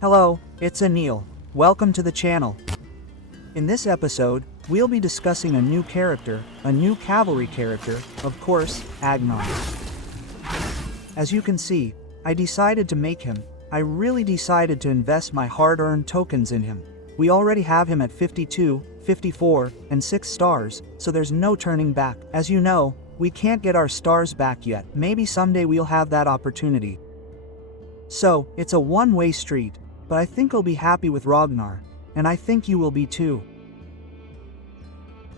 Hello, it's Anioł. Welcome to the channel. In this episode, we'll be discussing a new character, a new cavalry character, of course, Agnar. As you can see, I decided to make him. I really decided to invest my hard-earned tokens in him. We already have him at 52, 54, and 6 stars, so there's no turning back. As you know, we can't get our stars back yet. Maybe someday we'll have that opportunity. So, it's a one-way street, but I think I'll be happy with Ragnar, and I think you will be too.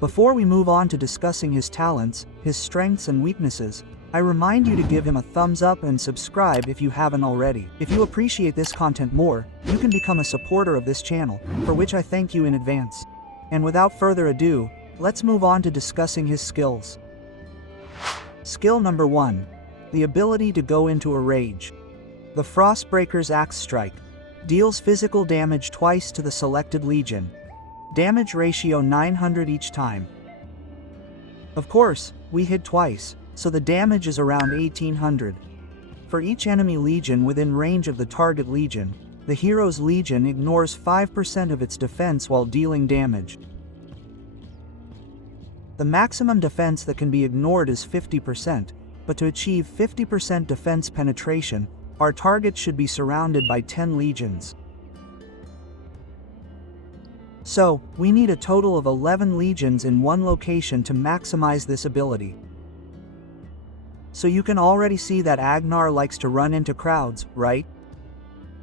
Before we move on to discussing his talents, his strengths and weaknesses, I remind you to give him a thumbs up and subscribe if you haven't already. If you appreciate this content more, you can become a supporter of this channel, for which I thank you in advance. And without further ado, let's move on to discussing his skills. Skill number 1. The ability to go into a rage. The Frostbreaker's Axe Strike deals physical damage twice to the selected legion. Damage ratio 900 each time. Of course, we hit twice, so the damage is around 1800. For each enemy legion within range of the target legion, the hero's legion ignores 5% of its defense while dealing damage. The maximum defense that can be ignored is 50%, but to achieve 50% defense penetration, our target should be surrounded by 10 legions. So, we need a total of 11 legions in one location to maximize this ability. So you can already see that Agnar likes to run into crowds, right?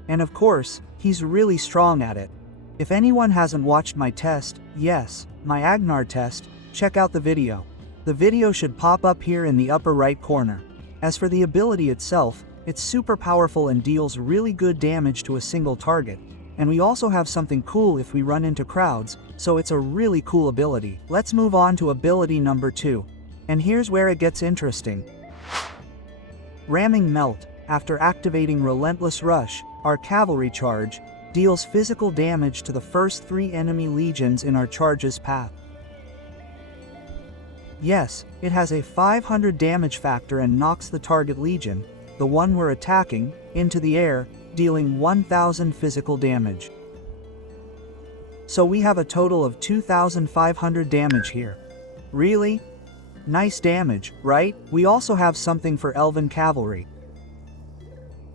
And of course, he's really strong at it. If anyone hasn't watched my test, yes, my Agnar test, check out the video. The video should pop up here in the upper right corner. As for the ability itself, it's super powerful and deals really good damage to a single target. And we also have something cool if we run into crowds, so it's a really cool ability. Let's move on to ability number 2. And here's where it gets interesting. Ramming Melt. After activating Relentless Rush, our cavalry charge deals physical damage to the first 3 enemy legions in our charge's path. Yes, it has a 500 damage factor and knocks the target legion, the one we're attacking, into the air, dealing 1000 physical damage. So we have a total of 2500 damage here. Really? Nice damage, right? We also have something for elven cavalry.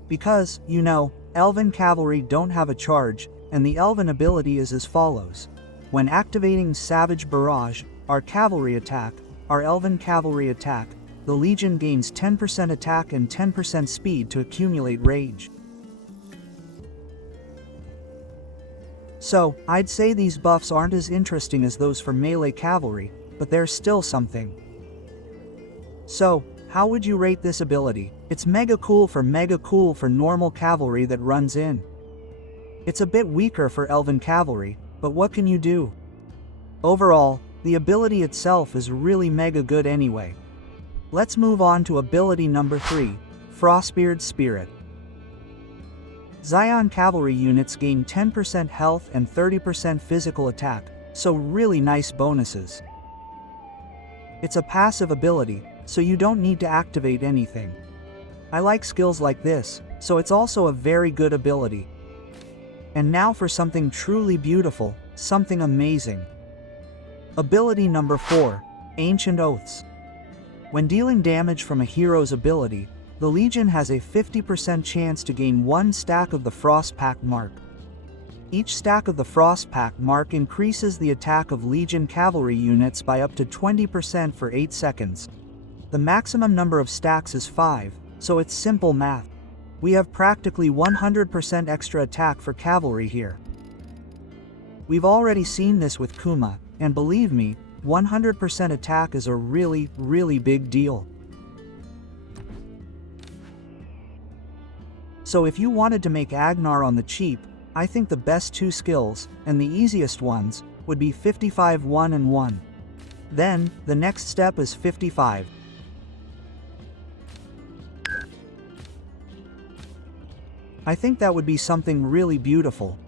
Because, you know, elven cavalry don't have a charge, and the elven ability is as follows. When activating Savage Barrage, our cavalry attack, our elven cavalry attack, the legion gains 10% attack and 10% speed to accumulate rage. So, I'd say these buffs aren't as interesting as those for melee cavalry, but they're still something. So, how would you rate this ability? It's mega cool for normal cavalry that runs in. It's a bit weaker for elven cavalry, but what can you do? Overall, the ability itself is really mega good anyway. Let's move on to ability number 3, Frostbeard's Spirit. Zion cavalry units gain 10% health and 30% physical attack, so really nice bonuses. It's a passive ability, so you don't need to activate anything. I like skills like this, so it's also a very good ability. And now for something truly beautiful, something amazing. Ability number 4, Ancient Oaths. When dealing damage from a hero's ability, the Legion has a 50% chance to gain 1 stack of the Frostpact mark. Each stack of the Frostpact mark increases the attack of Legion cavalry units by up to 20% for 8 seconds. The maximum number of stacks is 5, so it's simple math. We have practically 100% extra attack for cavalry here. We've already seen this with Kuma, and believe me, 100% attack is a really big deal. So if you wanted to make Agnar on the cheap, I think the best 2 skills, and the easiest ones, would be 55 1 and 1. Then, the next step is 55. I think that would be something really beautiful.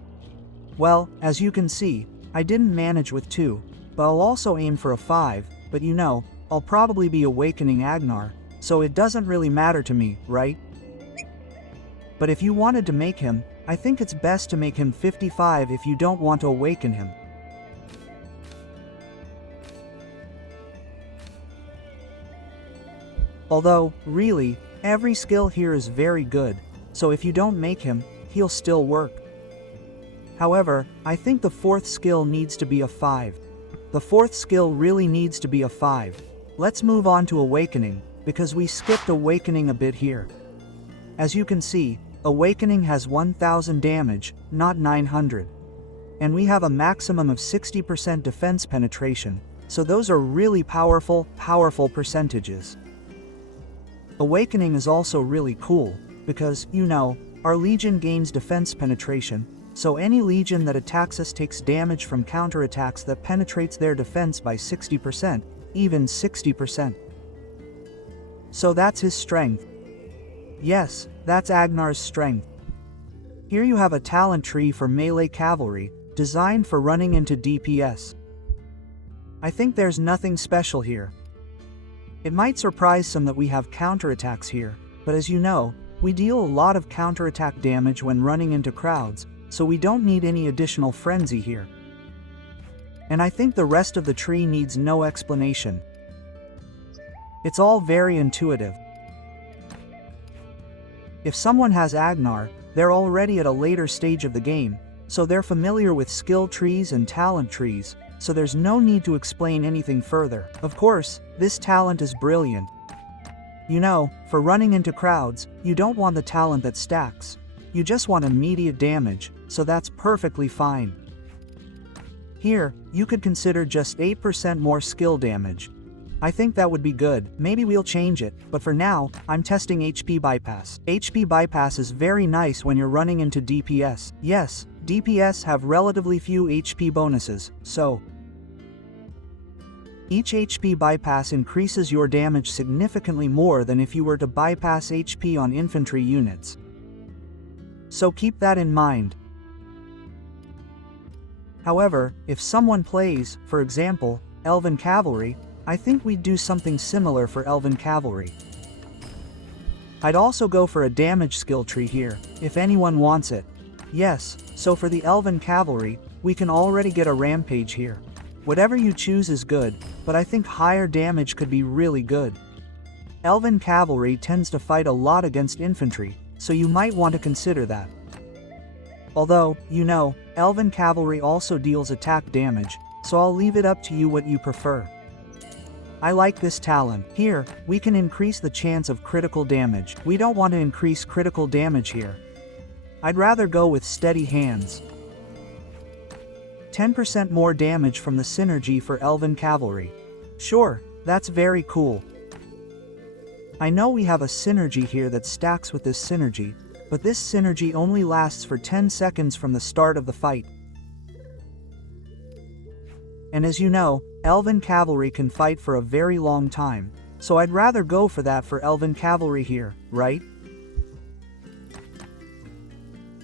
Well, as you can see, I didn't manage with 2, but I'll also aim for a 5, but you know, I'll probably be awakening Agnar, so it doesn't really matter to me, right? But if you wanted to make him, I think it's best to make him 55 if you don't want to awaken him. Although, really, every skill here is very good, so if you don't make him, he'll still work. However, I think the fourth skill needs to be a 5. The fourth skill really needs to be a 5. Let's move on to Awakening, because we skipped Awakening a bit here. As you can see, Awakening has 1000 damage, not 900. And we have a maximum of 60% defense penetration, so those are really powerful percentages. Awakening is also really cool, because, you know, our legion gains defense penetration, so any legion that attacks us takes damage from counterattacks that penetrates their defense by 60%, even 60%. So that's his strength. Yes, that's Agnar's strength. Here you have a talent tree for melee cavalry, designed for running into DPS. I think there's nothing special here. It might surprise some that we have counterattacks here, but as you know, we deal a lot of counterattack damage when running into crowds, so we don't need any additional frenzy here. And I think the rest of the tree needs no explanation. It's all very intuitive. If someone has Agnar, they're already at a later stage of the game, so they're familiar with skill trees and talent trees, so there's no need to explain anything further. Of course, this talent is brilliant. You know, for running into crowds, you don't want the talent that stacks. You just want immediate damage, so that's perfectly fine. Here, you could consider just 8% more skill damage. I think that would be good. Maybe we'll change it, but for now, I'm testing HP bypass. HP bypass is very nice when you're running into DPS. Yes, DPS have relatively few HP bonuses, so each HP bypass increases your damage significantly more than if you were to bypass HP on infantry units. So keep that in mind. However, if someone plays, for example, elven cavalry, I think we'd do something similar for elven cavalry. I'd also go for a damage skill tree here, if anyone wants it. Yes, so for the elven cavalry, we can already get a rampage here. Whatever you choose is good, but I think higher damage could be really good. Elven cavalry tends to fight a lot against infantry, so you might want to consider that. Although, you know, elven cavalry also deals attack damage, so I'll leave it up to you what you prefer. I like this talent. Here, we can increase the chance of critical damage. We don't want to increase critical damage here. I'd rather go with steady hands. 10% more damage from the synergy for elven cavalry. Sure, that's very cool. I know we have a synergy here that stacks with this synergy, but this synergy only lasts for 10 seconds from the start of the fight. And as you know, elven cavalry can fight for a very long time, so I'd rather go for that for elven cavalry here, right?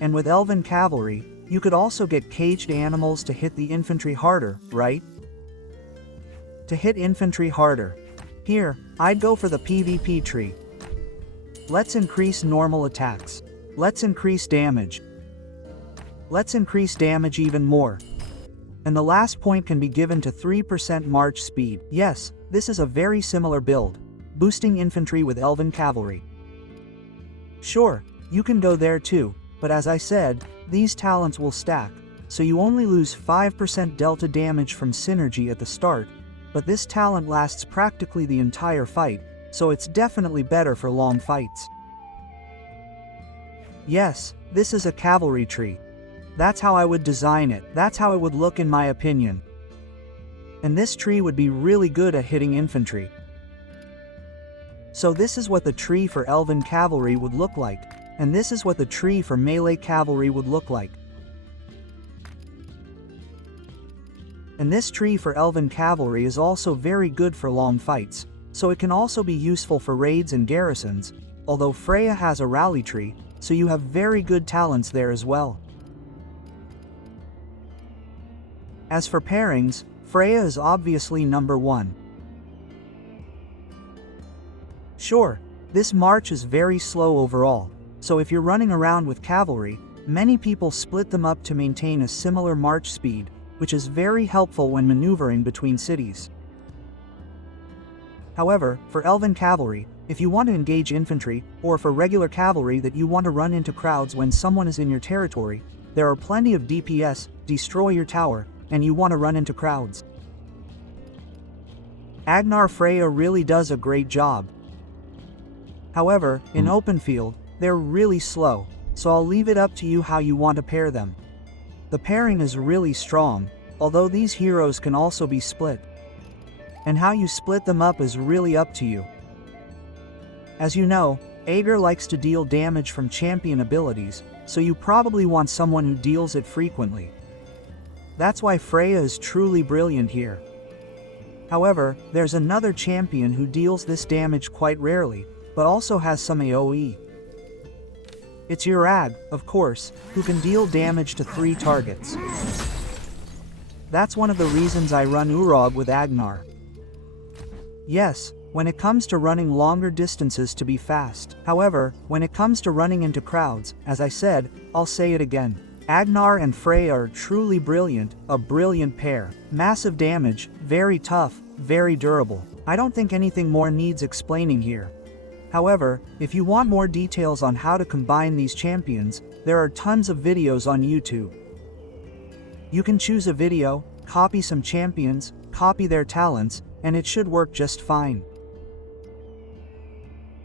And with elven cavalry, you could also get caged animals to hit the infantry harder, right? To hit infantry harder. Here, I'd go for the PvP tree. Let's increase normal attacks. Let's increase damage. Let's increase damage even more. And the last point can be given to 3% march speed. Yes, this is a very similar build, boosting infantry with elven cavalry. Sure, you can go there too, but as I said, these talents will stack, so you only lose 5% delta damage from synergy at the start, but this talent lasts practically the entire fight, so it's definitely better for long fights. Yes, this is a cavalry tree. That's how I would design it. That's how it would look in my opinion. And this tree would be really good at hitting infantry. So this is what the tree for elven cavalry would look like, and this is what the tree for melee cavalry would look like. And this tree for elven cavalry is also very good for long fights, so it can also be useful for raids and garrisons, although Freya has a rally tree, so you have very good talents there as well. As for pairings, Freya is obviously number 1. Sure, this march is very slow overall, so if you're running around with cavalry, many people split them up to maintain a similar march speed, which is very helpful when maneuvering between cities. However, for elven cavalry, if you want to engage infantry, or for regular cavalry that you want to run into crowds when someone is in your territory, there are plenty of DPS, destroy your tower, and you want to run into crowds. Agnar Freya really does a great job. However, in open field, they're really slow, so I'll leave it up to you how you want to pair them. The pairing is really strong, although these heroes can also be split. And how you split them up is really up to you. As you know, Agnar likes to deal damage from champion abilities, so you probably want someone who deals it frequently. That's why Freya is truly brilliant here. However, there's another champion who deals this damage quite rarely, but also has some AoE. It's Urag, of course, who can deal damage to 3 targets. That's one of the reasons I run Urag with Agnar. Yes, when it comes to running longer distances to be fast. However, when it comes to running into crowds, as I said, I'll say it again. Agnar and Freya are truly brilliant, a brilliant pair. Massive damage, very tough, very durable. I don't think anything more needs explaining here. However, if you want more details on how to combine these champions, there are tons of videos on YouTube. You can choose a video, copy some champions, copy their talents, and it should work just fine.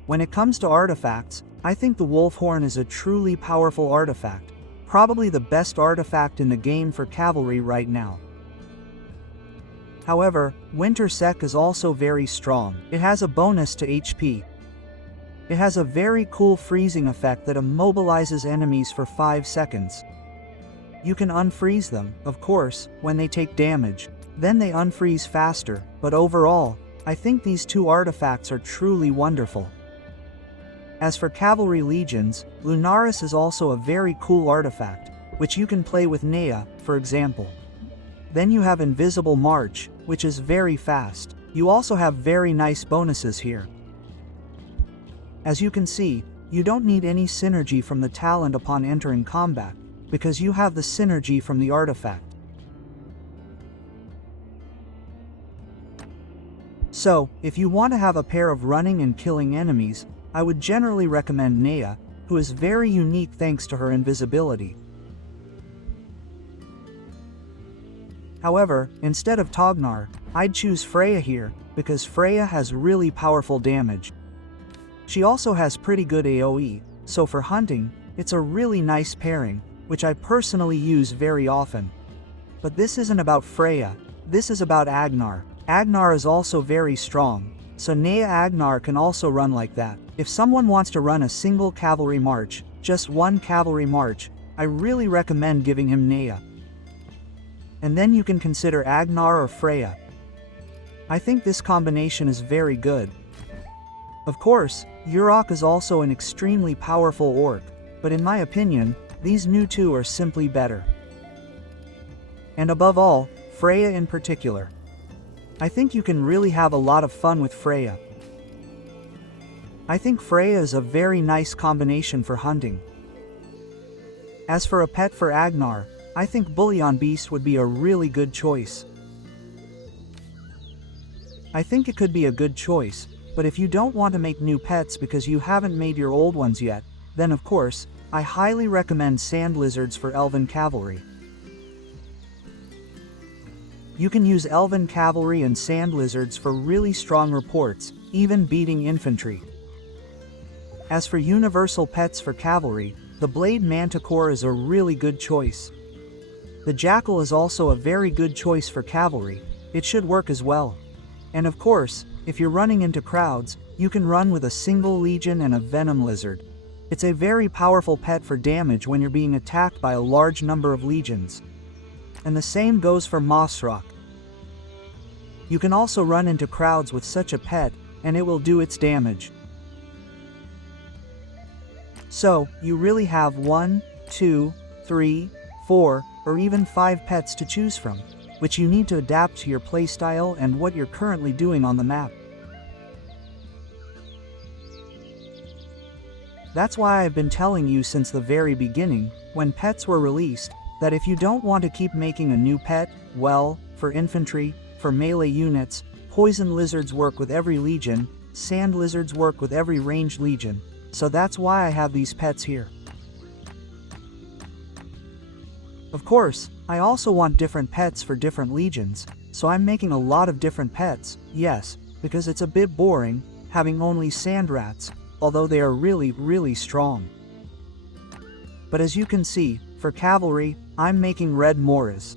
When it comes to artifacts, I think the wolf horn is a truly powerful artifact, probably the best artifact in the game for cavalry right now. However, Winter Sec is also very strong. It has a bonus to HP. It has a very cool freezing effect that immobilizes enemies for 5 seconds. You can unfreeze them, of course, when they take damage. Then they unfreeze faster, but overall, I think these 2 artifacts are truly wonderful. As for cavalry legions, Lunaris is also a very cool artifact, which you can play with Nea, for example. Then you have Invisible March, which is very fast. You also have very nice bonuses here. As you can see, you don't need any synergy from the talent upon entering combat, because you have the synergy from the artifact. So, if you want to have a pair of running and killing enemies, I would generally recommend Nea, who is very unique thanks to her invisibility. However, instead of Tognar, I'd choose Freya here, because Freya has really powerful damage. She also has pretty good AoE, so for hunting, it's a really nice pairing, which I personally use very often. But this isn't about Freya, this is about Agnar. Agnar is also very strong, so Nea Agnar can also run like that. If someone wants to run a single cavalry march, just one cavalry march, I really recommend giving him Nea. And then you can consider Agnar or Freya. I think this combination is very good. Of course, Urok is also an extremely powerful orc, but in my opinion, these new 2 are simply better. And above all, Freya in particular. I think you can really have a lot of fun with Freya. I think Freya is a very nice combination for hunting. As for a pet for Agnar, I think Bullion Beast would be a really good choice. I think it could be a good choice, but if you don't want to make new pets because you haven't made your old ones yet, then of course, I highly recommend Sand Lizards for Elven Cavalry. You can use Elven Cavalry and Sand Lizards for really strong reports, even beating infantry. As for universal pets for cavalry, the Blade Manticore is a really good choice. The Jackal is also a very good choice for cavalry, it should work as well. And of course, if you're running into crowds, you can run with a single legion and a Venom Lizard. It's a very powerful pet for damage when you're being attacked by a large number of legions. And the same goes for Mossrock. You can also run into crowds with such a pet, and it will do its damage. So, you really have 1, 2, 3, 4, or even 5 pets to choose from, which you need to adapt to your playstyle and what you're currently doing on the map. That's why I've been telling you since the very beginning, when pets were released, that if you don't want to keep making a new pet, well, for infantry, for melee units, poison lizards work with every legion, sand lizards work with every ranged legion, so that's why I have these pets here. Of course, I also want different pets for different legions, so I'm making a lot of different pets, yes, because it's a bit boring, having only sand rats, although they are really strong. But as you can see, for cavalry, I'm making red Moras.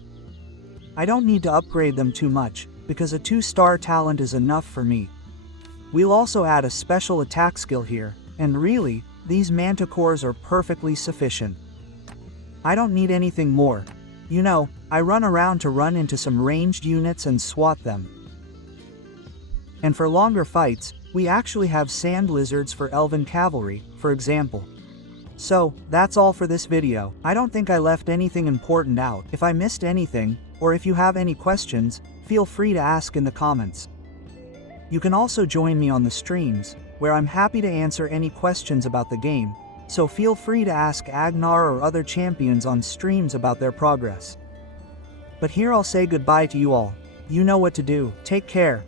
I don't need to upgrade them too much, because a 2-star talent is enough for me. We'll also add a special attack skill here, and really, these manticores are perfectly sufficient. I don't need anything more. You know, I run around to run into some ranged units and swat them. And for longer fights, we actually have sand lizards for elven cavalry, for example. So, that's all for this video. I don't think I left anything important out. If I missed anything, or if you have any questions, feel free to ask in the comments. You can also join me on the streams, where I'm happy to answer any questions about the game, so feel free to ask Agnar or other champions on streams about their progress. But here I'll say goodbye to you all. You know what to do. Take care.